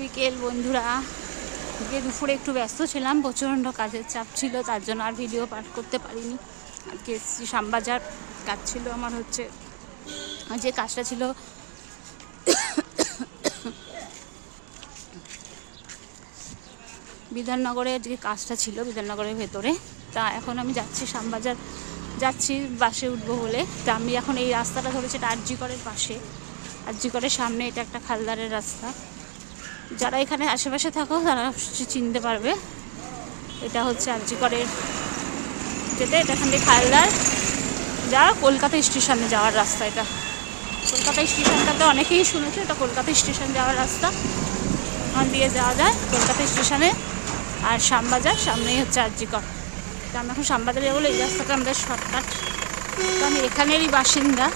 বিকেল বন্ধুরা। আজকে দুপুরে একটু ব্যস্ত ছিলাম, প্রচণ্ড কাজের চাপ ছিল, তার জন্য আর ভিডিও পাঠ করতে পারিনি। আজকে এসেছি শ্যামবাজার, কাজ ছিল আমার, হচ্ছে যে কাজটা ছিল বিধাননগরে, যে কাজটা ছিল বিধাননগরের ভেতরে। তা এখন আমি যাচ্ছি শ্যামবাজার, যাচ্ছি বাসে উঠবো বলে। তা আমি এখন এই রাস্তাটা ধরেছি, এটা আরজিকরের পাশে, আরজিকরের সামনে, এটা একটা খালদারের রাস্তা। যারা এখানে আশেপাশে থাকো তারা চিনতে পারবে। এটা হচ্ছে আরজিকরের যেতে, এটা এখান থেকে খালদার যা কলকাতা স্টেশনে যাওয়ার রাস্তা। এটা কলকাতা স্টেশনটাতে অনেকেই শুনেছে, এটা কলকাতা স্টেশন যাওয়ার রাস্তা, ওখান দিয়ে যাওয়া যায় কলকাতা স্টেশনে। আর শ্যামবাজার সামনেই হচ্ছে আরজিকর। তো আমি এখন শ্যামবাজারে যাবো, এই রাস্তাটা আমাদের শর্টকাট। তো আমি এখানেরই বাসিন্দা,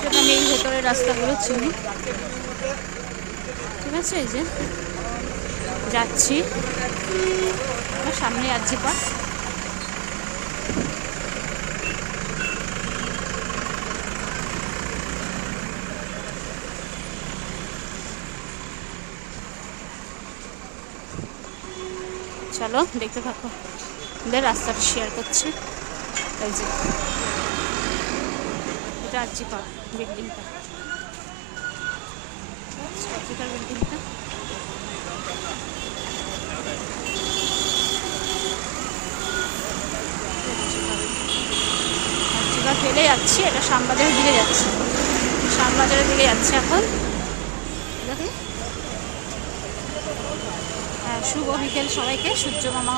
যেটা আমি এই ভেতরের রাস্তাগুলো চিনি। ঠিক আছে, এই যে যাচ্ছি, আমার সামনে আরজিকর। চলো দেখতে থাকো, ওদের রাস্তাটা শেয়ার করছে। এই যে এটা আরজিকর বিল্ডিংটা, আরজিকর বিল্ডিংটা। আরজিকর ফেলে যাচ্ছি, এটা শ্যামবাজারের দিকে যাচ্ছি, শ্যামবাজারের দিকে যাচ্ছে এখন। দেখি, হ্যাঁ, শুভ বিকেল সবাইকে। সূর্য মামা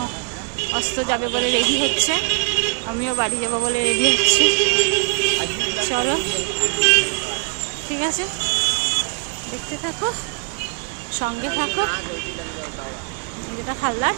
অস্ত যাবে বলে রেডি হচ্ছে, আমিও বাড়ি যাবো বলে রেডি হচ্ছি। চলো, ঠিক আছে, দেখতে থাকো, সঙ্গে থাকো। যেটা খালদার,